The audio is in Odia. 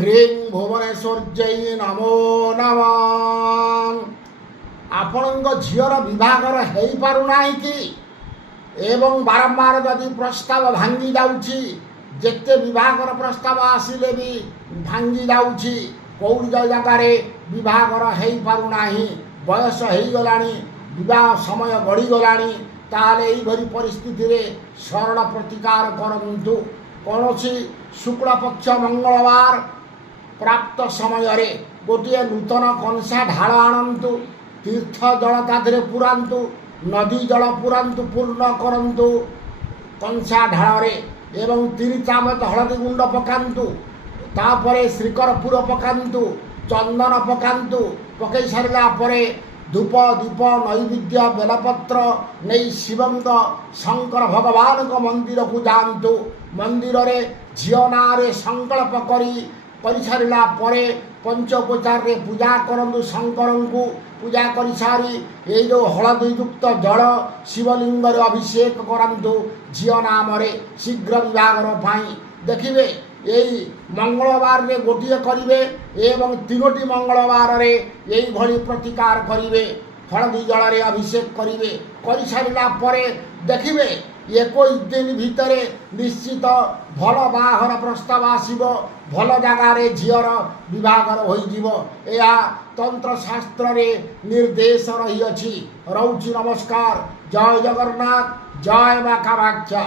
হ্রিং ভুবনেশ্বর্যৈ নমো নমঃ। ଆପଣଙ୍କ ଝିଅର ବିବାହର ହେଇପାରୁନାହିଁ କି ଏବଂ ବାରମ୍ବାର ଯଦି ପ୍ରସ୍ତାବ ଭାଙ୍ଗି ଯାଉଛି, ଯେତେ ବିବାହର ପ୍ରସ୍ତାବ ଆସିଲେ ବି ଭାଙ୍ଗି ଯାଉଛି, କେଉଁଠି ଜାଗାରେ ବିବାହର ହେଇପାରୁନାହିଁ, ବୟସ ହେଇଗଲାଣି, ବିବାହ ସମୟ ଗଡ଼ିଗଲାଣି, ତାହେଲେ ଏଇଭଳି ପରିସ୍ଥିତିରେ ସରଳ ପ୍ରତିକାର କରନ୍ତୁ। କୌଣସି ଶୁକ୍ଳପକ୍ଷ ମଙ୍ଗଳବାର ପ୍ରାପ୍ତ ସମୟରେ ଗୋଟିଏ ନୂତନ କଂସା ଢାଳ ଆଣନ୍ତୁ, ତୀର୍ଥ ଜଳ ତା ଦେହରେ ପୁରାନ୍ତୁ, ନଦୀ ଜଳ ପୁରାନ୍ତୁ, ପୂର୍ଣ୍ଣ କରନ୍ତୁ କଂସା ଢାଳରେ ଏବଂ 3 ଚାମଚ ହଳଦୀ ଗୁଣ୍ଡ ପକାନ୍ତୁ, ତାପରେ ଶ୍ରୀକର୍ପୂର ପକାନ୍ତୁ, ଚନ୍ଦନ ପକାନ୍ତୁ। ପକାଇ ସାରିଲା ପରେ ଧୂପ ଦୀପ ନୈବେଦ୍ୟ ବେଲପତ୍ର ନେଇ ଶିବଙ୍କ ଶଙ୍କର ଭଗବାନଙ୍କ ମନ୍ଦିରକୁ ଯାଆନ୍ତୁ। ମନ୍ଦିରରେ ଝିଅ ନାଁରେ ସଂକଳ୍ପ କରିସାରିଲା ପରେ ପଞ୍ଚୋପଚାରରେ ପୂଜା କରନ୍ତୁ ଶଙ୍କରଙ୍କୁ। ପୂଜା କରିସାରି ଏଇ ଯେଉଁ ହଳଦୀଯୁକ୍ତ ଜଳ ଶିବଲିଙ୍ଗରେ ଅଭିଷେକ କରନ୍ତୁ ଝିଅ ନାମରେ ଶୀଘ୍ର ବିବାହର ପାଇଁ। ଦେଖିବେ ଏଇ ମଙ୍ଗଳବାରରେ ଗୋଟିଏ କରିବେ ଏବଂ 3ଟି ମଙ୍ଗଳବାରରେ ଏଇଭଳି ପ୍ରତିକାର କରିବେ। ହଳଦୀ ଜଳରେ ଅଭିଷେକ କରିବେ। କରିସାରିଲା ପରେ ଦେଖିବେ 21 ଦିନ ଭିତରେ ନିଶ୍ଚିତ ଭଲ ବାହାଘର ପ୍ରସ୍ତାବ ଆସିବ, ଭଲ ଜାଗାରେ ଝିଅର ବିବାହର ହୋଇଯିବ। ଏହା ତନ୍ତ୍ରଶାସ୍ତ୍ରରେ ନିର୍ଦ୍ଦେଶ ରହିଅଛି। ରହୁଛି ନମସ୍କାର। ଜୟ ଜଗନ୍ନାଥ, ଜୟ ମା କାମାକ୍ଷା।